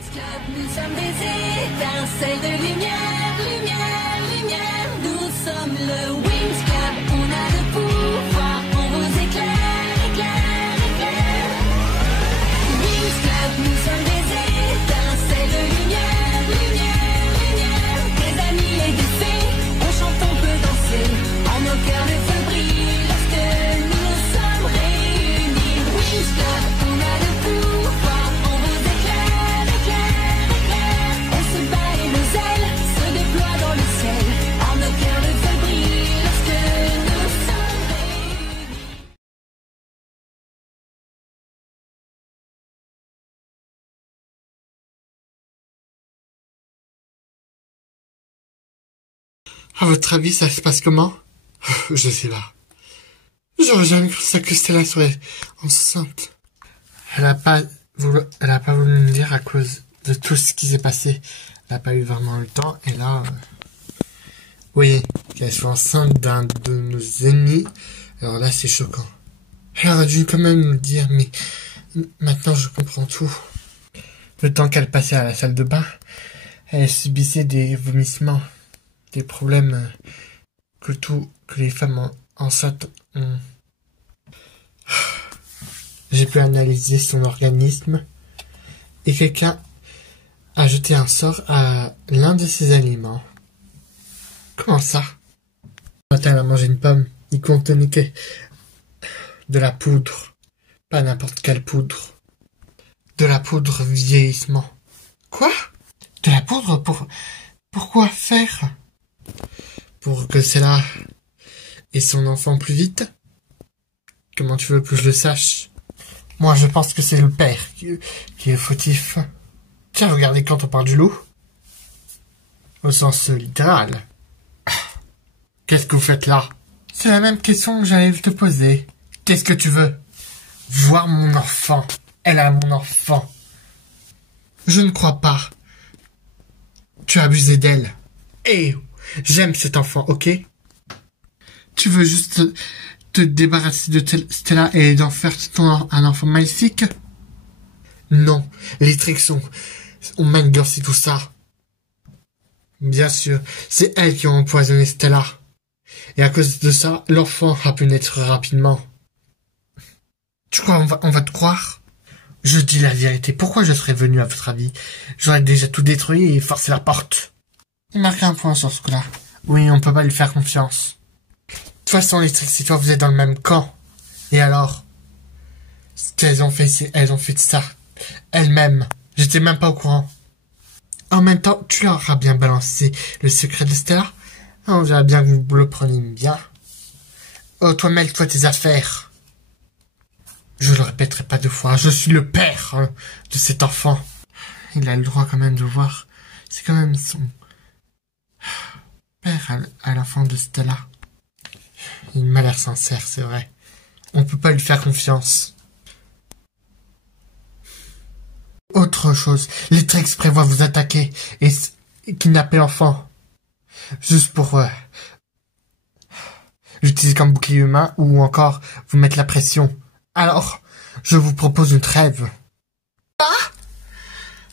Nous sommes des étincelles de lumière, lumière, lumière. Nous sommes le Wings Club. On a le pouvoir, on vous éclaire, éclaire, éclaire. Wings Club, nous sommes des étincelles de lumière, lumière, lumière. Des amis et des fées, on chante, on peut danser. En nos cœurs le feu brille lorsque nous sommes réunis. Wings Club, on a le pouvoir, on vous éclaire, éclaire, éclaire. On se bat et nos ailes se déploient dans le ciel. En nos cœurs le feu brille lorsque nous sommes réunis. À votre avis, ça se passe comment? Je sais pas. J'aurais jamais cru ça que Stella serait enceinte. Elle a pas voulu me dire à cause de tout ce qui s'est passé. Elle a pas eu vraiment le temps. Et là, oui, qu'elle soit enceinte d'un de nos ennemis. Alors là, c'est choquant. Elle aurait dû quand même me le dire, mais maintenant je comprends tout. Le temps qu'elle passait à la salle de bain, elle subissait des vomissements, des problèmes que les femmes enceintes ont. J'ai pu analyser son organisme et quelqu'un a jeté un sort à l'un de ses aliments. Comment ça? Le matin, elle a mangé une pomme. Il contenait de la poudre. Pas n'importe quelle poudre. De la poudre vieillissement. Quoi? De la poudre pourquoi faire? Pour que celle-là ait son enfant plus vite? Comment tu veux que je le sache? Moi, je pense que c'est le père qui est fautif. Tiens, regardez quand on parle du loup. Au sens littéral. Qu'est-ce que vous faites là? C'est la même question que j'allais te poser. Qu'est-ce que tu veux? Voir mon enfant. Elle a mon enfant. Je ne crois pas. Tu as abusé d'elle. Eh, j'aime cet enfant, ok? Tu veux juste te débarrasser de Stella et d'en faire un enfant maléfique? Non, les tricks ont manigancé tout ça. Bien sûr, c'est elles qui ont empoisonné Stella. Et à cause de ça, l'enfant a pu naître rapidement. Tu crois on va te croire? Je dis la vérité. Pourquoi je serais venu à votre avis? J'aurais déjà tout détruit et forcé la porte. Il marque un point sur ce coup-là. Oui, on peut pas lui faire confiance. De toute façon, les Trix et toi, vous êtes dans le même camp. Et alors? Ce qu'elles ont fait, elles ont fait ça. Elles-mêmes. J'étais même pas au courant. En même temps, tu leur as bien balancé le secret de Stella. On dirait bien que vous le prenez bien. Oh, toi, mêle-toi tes affaires. Je le répéterai pas deux fois. Je suis le père de cet enfant. Il a le droit quand même de voir. C'est quand même son père à l'enfant de Stella. Il m'a l'air sincère, c'est vrai. On peut pas lui faire confiance. Autre chose, les Trix prévoient vous attaquer et kidnapper l'enfant. Juste pour l'utiliser comme bouclier humain ou encore vous mettre la pression. Alors, je vous propose une trêve. Ah!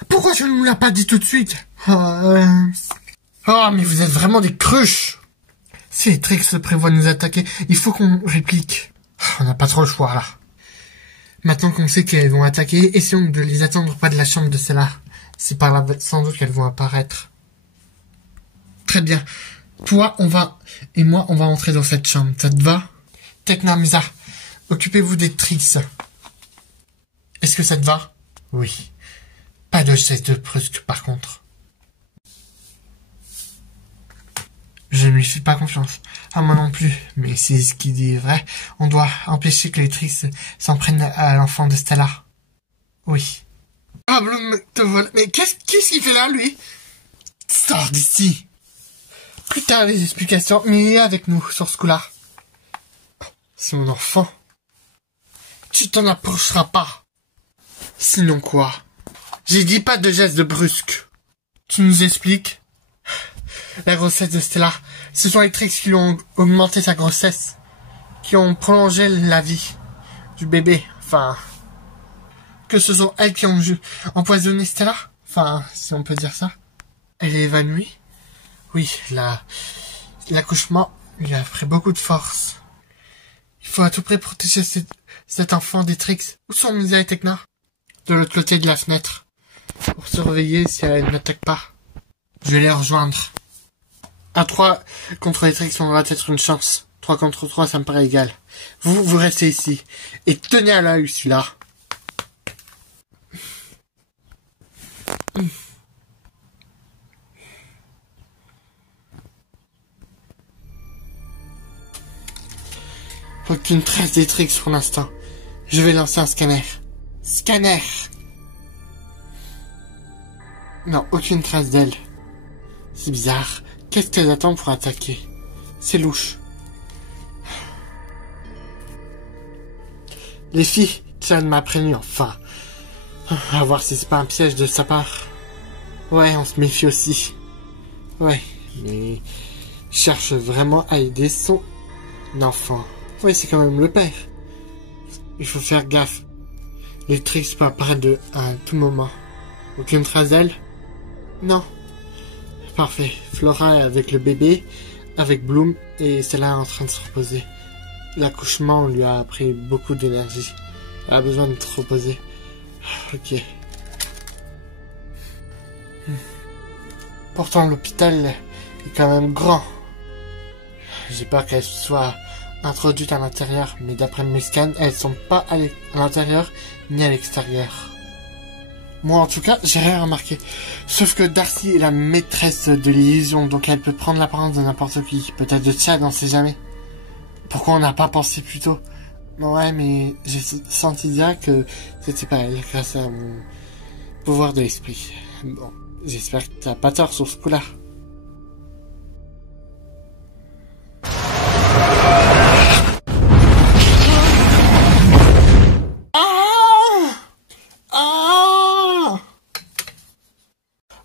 Pourquoi tu ne me l'as pas dit tout de suite? Oh, mais vous êtes vraiment des cruches! Si les Trix prévoient nous attaquer, il faut qu'on réplique. On n'a pas trop le choix, là. Maintenant qu'on sait qu'elles vont attaquer, essayons de les attendre près de la chambre de celle-là. C'est par là, sans doute, qu'elles vont apparaître. Très bien. Toi, et moi, on va entrer dans cette chambre. Ça te va? Tekna, Musa, occupez-vous des Trix. Est-ce que ça te va? Oui. Pas de geste brusque, par contre. Je ne lui fais pas confiance. À moi non plus. Mais si ce qu'il dit est vrai, on doit empêcher que les Trix s'en prennent à l'enfant de Stella. Oui. Ah, mais qu'est-ce qu'il fait là, lui? Sors d'ici. Plus tard, les explications, mais il est avec nous sur ce coup-là. C'est mon enfant. Tu t'en approcheras pas. Sinon quoi? J'ai dit pas de geste brusque. Tu nous expliques? La grossesse de Stella, ce sont les Trix qui ont augmenté sa grossesse, qui ont prolongé la vie du bébé. Enfin, que ce sont elles qui ont empoisonné Stella? Enfin, si on peut dire ça. Elle est évanouie? Oui, l'accouchement lui a pris beaucoup de force. Il faut à tout prix protéger cet enfant des tricks. Où sont Misa et Tekna? De l'autre côté de la fenêtre. Pour surveiller si elle n'attaque pas. Je vais les rejoindre. À 3 contre les tricks, on va être une chance. 3 contre 3, ça me paraît égal. Vous restez ici. Et tenez à l'œil celui-là. Aucune trace des tricks pour l'instant. Je vais lancer un scanner. Scanner! Non, aucune trace d'elle. C'est bizarre. Qu'est-ce qu'elle attend pour attaquer? C'est louche. Les filles, Chan m'a prévenu enfin. À voir si c'est pas un piège de sa part. Ouais, on se méfie aussi. Ouais, mais cherche vraiment à aider son enfant. Oui, c'est quand même le père. Il faut faire gaffe. Les tricks peuvent apparaître à tout moment. Aucune trace d'elle? Non. Parfait. Flora est avec le bébé, avec Bloom, et celle-là est en train de se reposer. L'accouchement lui a pris beaucoup d'énergie. Elle a besoin de se reposer. Ok. Pourtant, l'hôpital est quand même grand. J'ai peur qu'elle soit introduite à l'intérieur, mais d'après mes scans, elles sont pas à l'intérieur ni à l'extérieur. Moi, en tout cas, j'ai rien remarqué. Sauf que Darcy est la maîtresse de l'illusion, donc elle peut prendre l'apparence de n'importe qui. Peut-être de Chad, on sait jamais. Pourquoi on n'a pas pensé plus tôt? Ouais, mais j'ai senti dire que c'était pas elle, grâce à mon pouvoir de l'esprit. Bon, j'espère que t'as pas tort sur ce coup-là.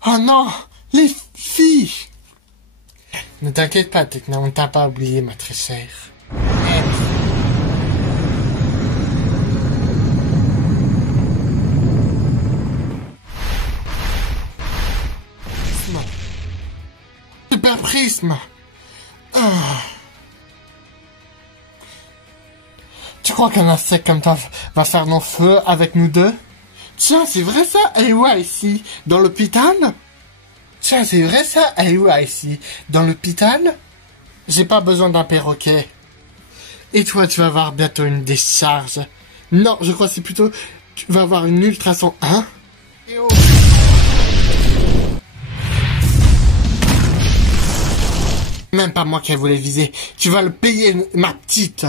Oh non, les filles! Ne t'inquiète pas, Tekna, on t'a pas oublié, ma très chère. Prisme. Super prisme! Tu crois qu'un insecte comme toi va faire nos feux avec nous deux? Tiens, c'est vrai ça? Elle est où ici? Dans l'hôpital? Tiens, c'est vrai ça? Elle est où ici? Dans l'hôpital? J'ai pas besoin d'un perroquet. Et toi, tu vas avoir bientôt une décharge. Non, je crois que c'est plutôt... Tu vas avoir une ultrason, hein? Même pas moi qui voulais viser. Tu vas le payer, ma petite.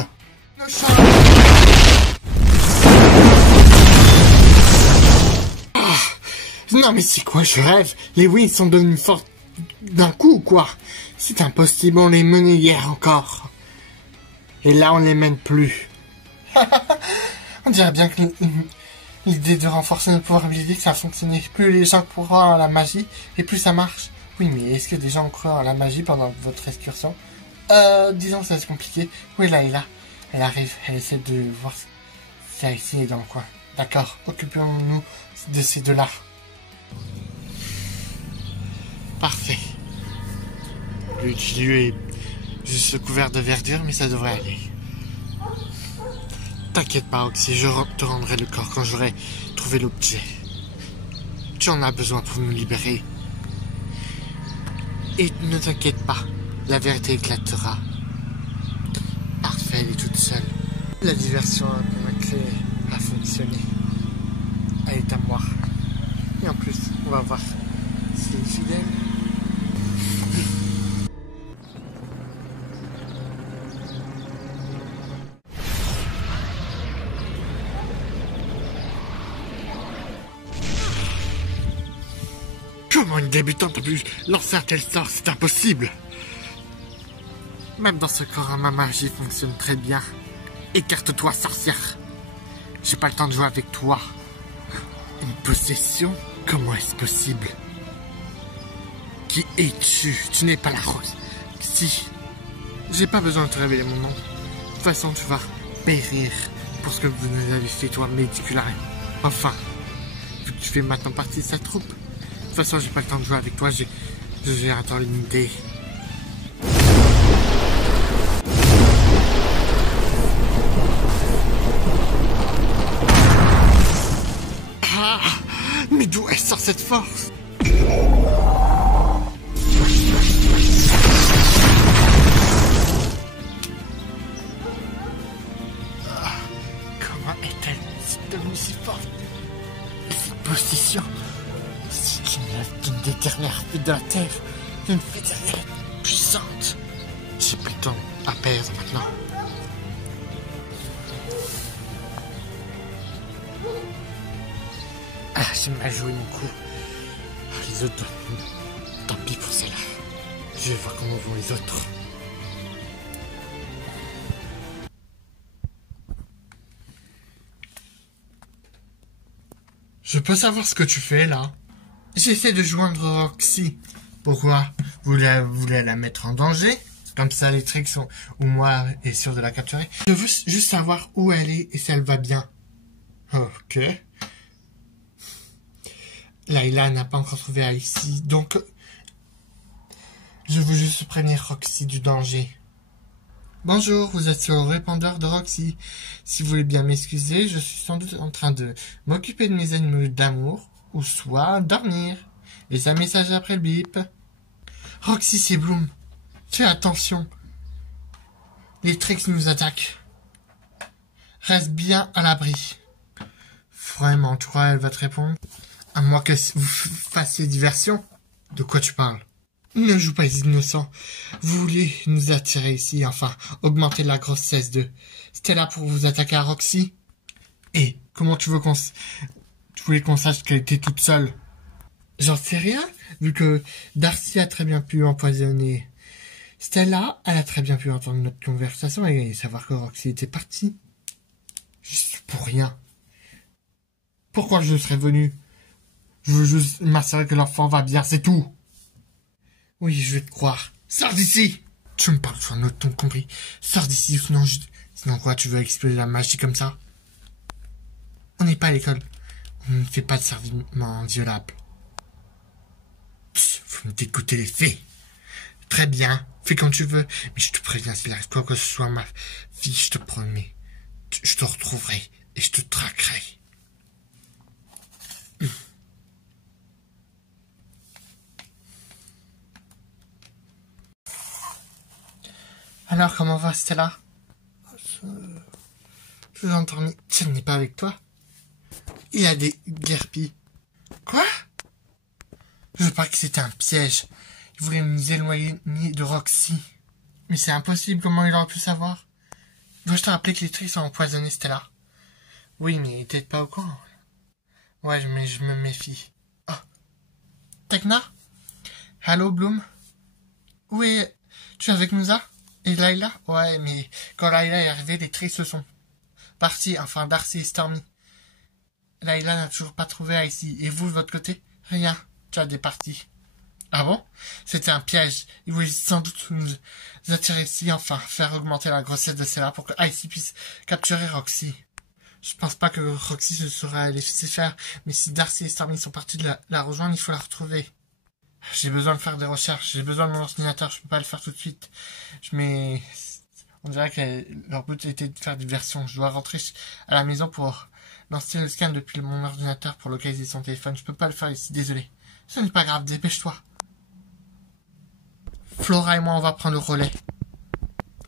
Non mais c'est quoi, je rêve? Les Wings sont devenus forts d'un coup ou quoi? C'est impossible, on les menait hier encore. Et là on les mène plus. On dirait bien que l'idée de renforcer notre pouvoir biblique, ça a fonctionné. Plus les gens croient à la magie, et plus ça marche. Oui, mais est-ce que des gens croient à la magie pendant votre excursion? Disons que c'est compliqué. Où est Layla? Elle arrive, elle essaie de voir si Alexis est dans le coin. D'accord, occupons-nous de ces deux-là. Parfait. Le lieu est juste couvert de verdure, mais ça devrait aller. T'inquiète pas, Oxy, je te rendrai le corps quand j'aurai trouvé l'objet. Tu en as besoin pour nous libérer. Et ne t'inquiète pas, la vérité éclatera. Parfait, elle est toute seule. La diversion qu'on a créée a fonctionné. Elle est à moi. Et en plus, on va voir si elle est fidèle. Comment une débutante a pu lancer un tel sort? C'est impossible. Même dans ce corps, ma magie fonctionne très bien. Écarte-toi, sorcière. J'ai pas le temps de jouer avec toi. Une possession? Comment est-ce possible? Qui es-tu? Tu n'es pas la rose. Si. J'ai pas besoin de te révéler mon nom. De toute façon, tu vas périr pour ce que vous nous avez fait, toi, Médiculaire. Enfin, vu que tu fais maintenant partie de sa troupe, toute façon, j'ai pas le temps de jouer avec toi, j'ai attends une idée. Ah, mais d'où elle sort cette force? Comment est-elle devenue si forte? Cette position, c'est une des dernières fées de la Terre, une fée terrienne, puissante. J'ai plus de temps à perdre maintenant. Ah, j'ai mal joué mon coup. Ah, les autres, tant pis pour celle-là. Je vais voir comment vont les autres. Je peux savoir ce que tu fais là? J'essaie de joindre Roxy. Pourquoi? Vous voulez la mettre en danger? Comme ça les tricks sont ou moi est sûr de la capturer. Je veux juste savoir où elle est et si elle va bien. Ok. Layla n'a pas encore trouvé Icy, donc je veux juste prévenir Roxy du danger. Bonjour, vous êtes sur le répondeur de Roxy. Si vous voulez bien m'excuser, je suis sans doute en train de m'occuper de mes animaux d'amour, ou soit dormir. Laissez un message après le bip. Roxy, c'est Bloom. Fais attention. Les tricks nous attaquent. Reste bien à l'abri. Vraiment, tu crois elle va te répondre? À moins que vous fassiez diversion. De quoi tu parles? Ne joue pas les innocents. Vous voulez nous attirer ici, enfin, augmenter la grossesse de Stella pour vous attaquer à Roxy? Et comment tu voulais qu'on sache qu'elle était toute seule? J'en sais rien, vu que Darcy a très bien pu empoisonner Stella, elle a très bien pu entendre notre conversation et savoir que Roxy était partie. Juste pour rien. Pourquoi je serais venu? Je veux juste m'assurer que l'enfant va bien, c'est tout. Oui, je vais te croire. Sors d'ici! Tu me parles sur un autre ton compris. Sors d'ici, sinon quoi, tu veux exploser la magie comme ça? On n'est pas à l'école. On ne fait pas de serviment inviolable. Vous me dégoûtez les fées. Très bien, fais comme tu veux. Mais je te préviens, s'il arrive quoi que ce soit ma fille, je te promets. Je te retrouverai et je te traquerai. Alors, comment va Stella? Je vous ai endormi. Ce n'est pas avec toi? Il y a des guerpilles. Quoi? Je crois que c'était un piège. Il voulait nous éloigner de Roxy. Mais c'est impossible, comment il aurait pu savoir? Dois-je te rappeler que les tricks ont empoisonné Stella? Oui, mais il était pas au courant. Ouais, mais je me méfie. Oh. Tekna? Allô, Bloom? Oui, tu es avec Musa? Et Layla? Ouais, mais quand Layla est arrivée, les tricks se sont partis, enfin Darcy et Stormy. Layla n'a toujours pas trouvé Icy. Et vous, de votre côté? Rien. Tu as des parties. Ah bon? C'était un piège. Il voulait sans doute nous attirer ici, enfin, faire augmenter la grossesse de Stella pour que Icy puisse capturer Roxy. Je pense pas que Roxy se sera laissé faire, mais si Darcy et Stormy sont partis de la rejoindre, il faut la retrouver. J'ai besoin de faire des recherches, j'ai besoin de mon ordinateur, je peux pas le faire tout de suite. Mais on dirait que leur but était de faire diversion. Je dois rentrer à la maison pour lancer le scan depuis mon ordinateur pour localiser son téléphone. Je peux pas le faire ici, désolé. Ce n'est pas grave, dépêche-toi. Flora et moi, on va prendre le relais.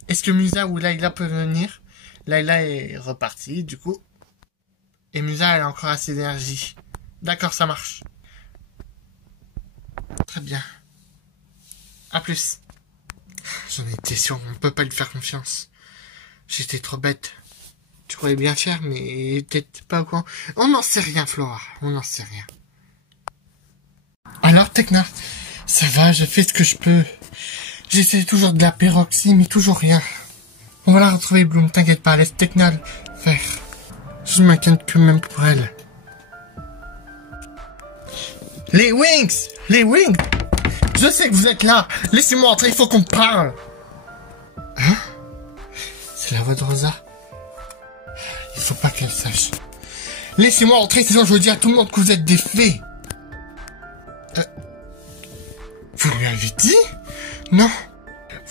Est-ce que Musa ou Layla peuvent venir? Layla est repartie, du coup. Et Musa, elle a encore assez d'énergie. D'accord, ça marche. Très bien. À plus. J'en étais sûr, on peut pas lui faire confiance. J'étais trop bête. Tu croyais bien faire, mais peut-être pas au courant. On n'en sait rien, Flora. On n'en sait rien. Alors, Tekna, ça va, je fais ce que je peux. J'essaie toujours de l'appeler Roxy, mais toujours rien. On va la retrouver, Bloom, t'inquiète pas, laisse Tekna le faire. Je m'inquiète que même pour elle. Les Wings! Les Wings! Je sais que vous êtes là! Laissez-moi entrer, il faut qu'on parle! Hein? C'est la voix de Rosa? Il faut pas qu'elle sache. Laissez-moi entrer, sinon je veux dire à tout le monde que vous êtes des fées! Vous lui avez dit? Non.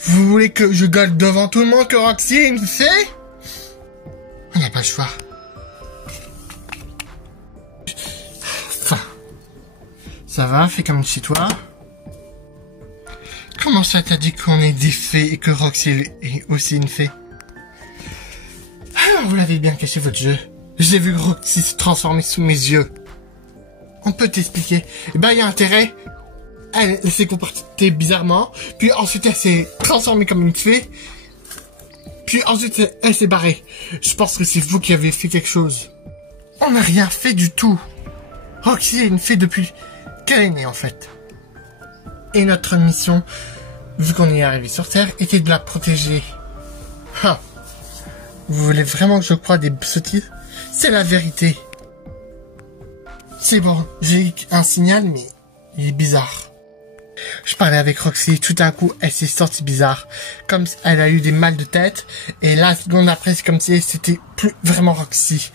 Vous voulez que je gueule devant tout le monde que Roxy est une fée? On n'a pas le choix. Enfin. Ça va, fais comme chez toi. Comment ça t'as dit qu'on est des fées et que Roxy est aussi une fée? Ah, vous l'avez bien caché votre jeu. J'ai vu Roxy se transformer sous mes yeux. On peut t'expliquer. Eh ben, il y a intérêt. Elle s'est comportée bizarrement. Puis ensuite, elle s'est transformée comme une fée. Puis ensuite, elle s'est barrée. Je pense que c'est vous qui avez fait quelque chose. On n'a rien fait du tout. Roxy est une fée depuis qu'elle est née, en fait. Et notre mission, vu qu'on est arrivé sur Terre, était de la protéger. Ah. Vous voulez vraiment que je croie des sottises? C'est la vérité. C'est bon, j'ai un signal, mais il est bizarre. Je parlais avec Roxy, tout d'un coup, elle s'est sentie bizarre. Comme si elle a eu des mal de tête, et la seconde après, c'est comme si c'était plus vraiment Roxy.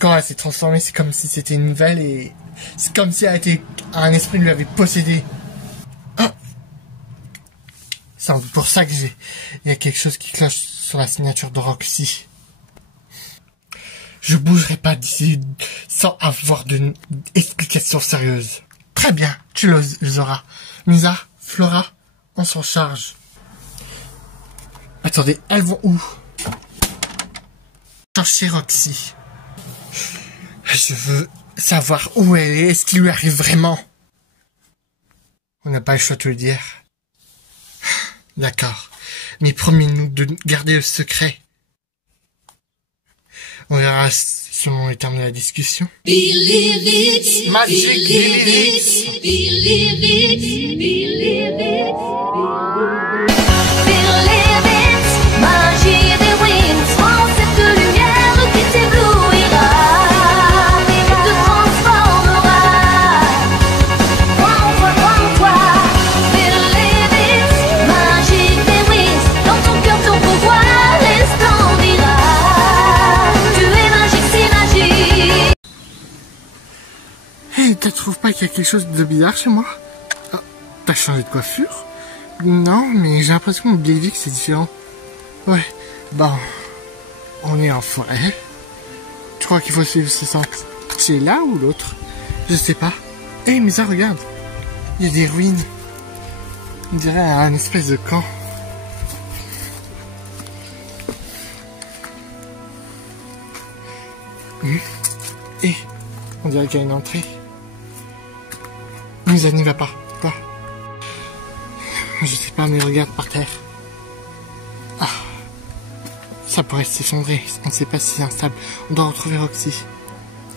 Quand elle s'est transformée, c'est comme si c'était une nouvelle, et c'est comme si un esprit lui avait possédé. Ah. C'est pour ça que il y a quelque chose qui cloche sur la signature de Roxy. Je bougerai pas d'ici sans avoir d'une explication sérieuse. Très bien, tu les auras. Misa, Flora, on s'en charge. Attendez, elles vont où? Chercher Roxy. Je veux savoir où elle est, ce qui lui arrive vraiment. On n'a pas le choix de te le dire. D'accord, mais promis-nous de garder le secret. On verra sûrement le terme de la discussion. Believe it, Magic believe it, believe it, believe it. Believe it, magie des wings, prends cette lumière qui t'éblouira et te transformera. Crois en toi, believe it, magie des wings, dans ton cœur ton pouvoir resplendira. Tu es magique, c'est magique. Hey, tu trouves pas qu'il y a quelque chose de bizarre chez moi? Oh, t'as changé de coiffure? Non, mais j'ai l'impression que Belleville c'est différent. Ouais, bon, on est en forêt. Tu crois qu'il faut suivre ce sens? C'est là ou l'autre? Je sais pas. Hey, mais ça, regarde. Il y a des ruines. On dirait un espèce de camp. Et on dirait qu'il y a une entrée. Mais ça n'y va pas. Quoi? Je sais pas, mais regarde par terre. Ah. Ça pourrait s'effondrer. On ne sait pas si c'est instable. On doit retrouver Roxy.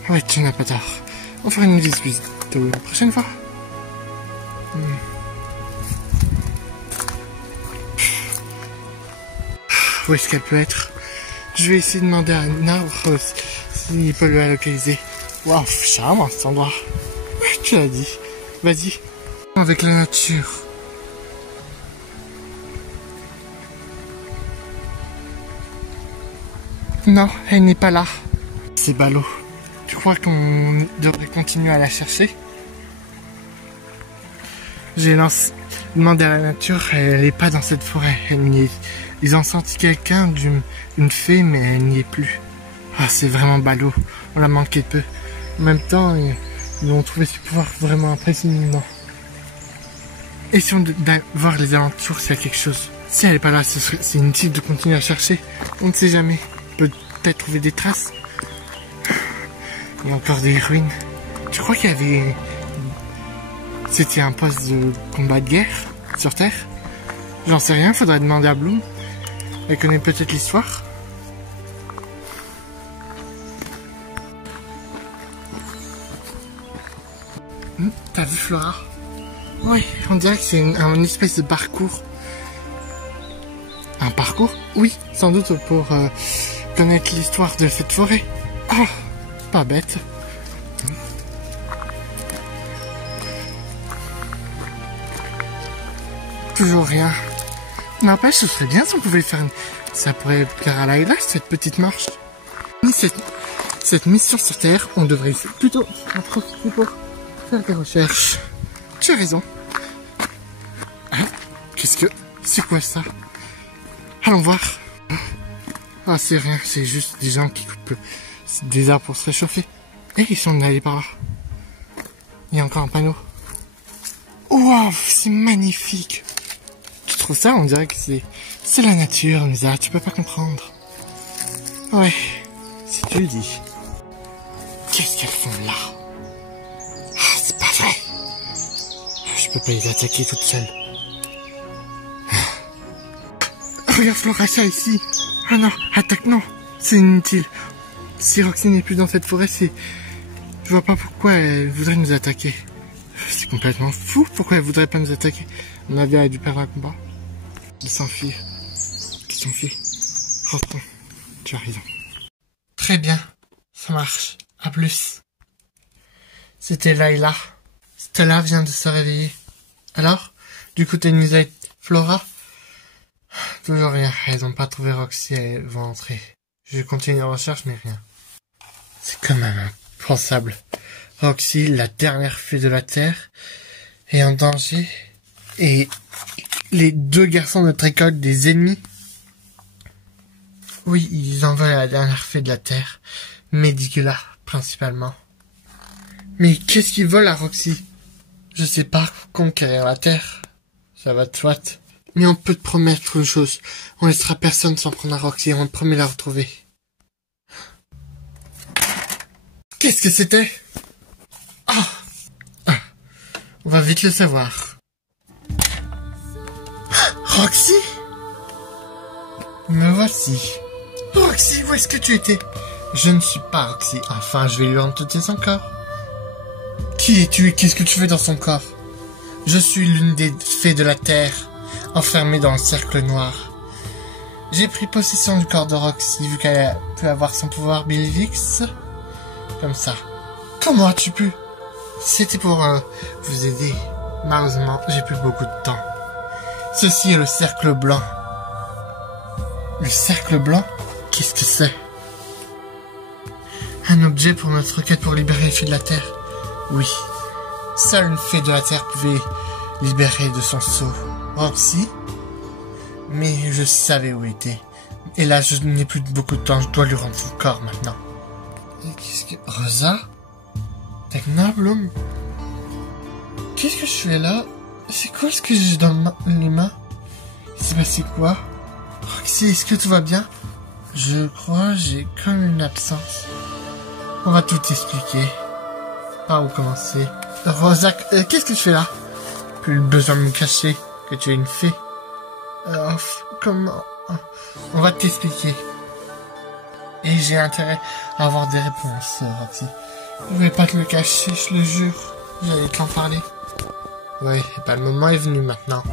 Ouais, tu n'as pas tort. On fera une discussion une prochaine fois. Où est-ce qu'elle peut être? Je vais essayer de demander à un arbre s'il peut la localiser. Waouh, charmant cet endroit. Tu l'as dit. Vas-y. Avec la nature. Non, elle n'est pas là. C'est ballot. Tu crois qu'on devrait continuer à la chercher? J'ai demandé à la nature, elle n'est pas dans cette forêt. Ils ont senti quelqu'un d'une fée, mais elle n'y est plus. Ah, c'est vraiment ballot. On l'a manqué de peu. En même temps, ils ont trouvé ses pouvoirs vraiment impressionnants. Essayons d'aller voir les alentours s'il y a quelque chose. Si elle n'est pas là, c'est inutile de continuer à chercher. On ne sait jamais. On peut peut-être trouver des traces. Il y a encore des ruines. Tu crois qu'il y avait... C'était un poste de combat de guerre sur Terre? J'en sais rien, faudrait demander à Bloom. Elle connaît peut-être l'histoire. T'as vu Flora? Oui, on dirait que c'est une espèce de parcours. Un parcours? Oui, sans doute pour connaître l'histoire de cette forêt. Ah, pas bête. Toujours rien. N'empêche, ce serait bien si on pouvait faire une... Ça pourrait plaire à Layla, cette petite marche. Cette mission sur Terre, on devrait plutôt en profiter pour faire des recherches. Tu as raison. C'est quoi ça? Allons voir. Ah, c'est rien, c'est juste des gens qui coupent des arbres pour se réchauffer. Et ils sont allés par là. Il y a encore un panneau. Waouh, c'est magnifique. Tu trouves ça? On dirait que c'est la nature, Lisa, tu peux pas comprendre. Ouais, si tu le dis. Qu'est-ce qu'elles font là? Ah, c'est pas vrai. Je peux pas les attaquer toutes seules. Regarde Florasha ici. Ah non, attaque, non. C'est inutile. Si Roxy n'est plus dans cette forêt, je vois pas pourquoi elle voudrait nous attaquer. C'est complètement fou. Pourquoi elle voudrait pas nous attaquer? On a bien dû perdre un combat. De s'enfuir. Qui s'enfuit. Rentrons. Tu as raison. Très bien. Ça marche. À plus. C'était Layla. Stella vient de se réveiller. Alors, du côté de Musette, Flora? Toujours rien. Elles n'ont pas trouvé Roxy et elles vont entrer. Je continue la recherche, mais rien. C'est quand même impensable. Roxy, la dernière fée de la Terre, est en danger. Et les deux garçons de notre école, des ennemis. Oui, ils en veulent à la dernière fée de la Terre. Médicula, principalement. Mais qu'est-ce qu'ils veulent à Roxy? Je sais pas, conquérir la Terre. Ça va de soit. Mais on peut te promettre une chose. On laissera personne s'en prendre à Roxy et on te promet la retrouver. Qu'est-ce que c'était? On va vite le savoir. Roxy? Me voici. Roxy, où est-ce que tu étais? Je ne suis pas Roxy. Enfin, je vais lui rendre son corps. Qui es-tu et qu'est-ce que tu fais dans son corps? Je suis l'une des fées de la Terre, enfermée dans le cercle noir. J'ai pris possession du corps de Roxy, vu qu'elle peut avoir son pouvoir Billivix. Comme ça. Comment as-tu pu? C'était pour vous aider. Malheureusement, j'ai plus beaucoup de temps. Ceci est le cercle blanc. Le cercle blanc? Qu'est-ce que c'est? Un objet pour notre quête pour libérer les fées de la Terre. Oui. Seule une fée de la Terre pouvait libérer de son sceau Roxy. Mais je savais où il était. Et là, je n'ai plus beaucoup de temps. Je dois lui rendre son corps maintenant. Et qu'est-ce que... Rosa? Tecna Bloom? Qu'est-ce que je fais là? C'est quoi ce que j'ai dans les mains? Il s'est passé quoi? Roxy, est-ce que tout va bien? Je crois j'ai comme une absence. On va tout expliquer. Par où commencer? Rosa, qu'est-ce que tu fais là? Plus besoin de me cacher que tu es une fée. Comment? On va t'expliquer. Et j'ai intérêt à avoir des réponses, Roxy. Je vais pas te le cacher, je le jure. J'allais t'en parler. Ouais, bah le moment est venu maintenant.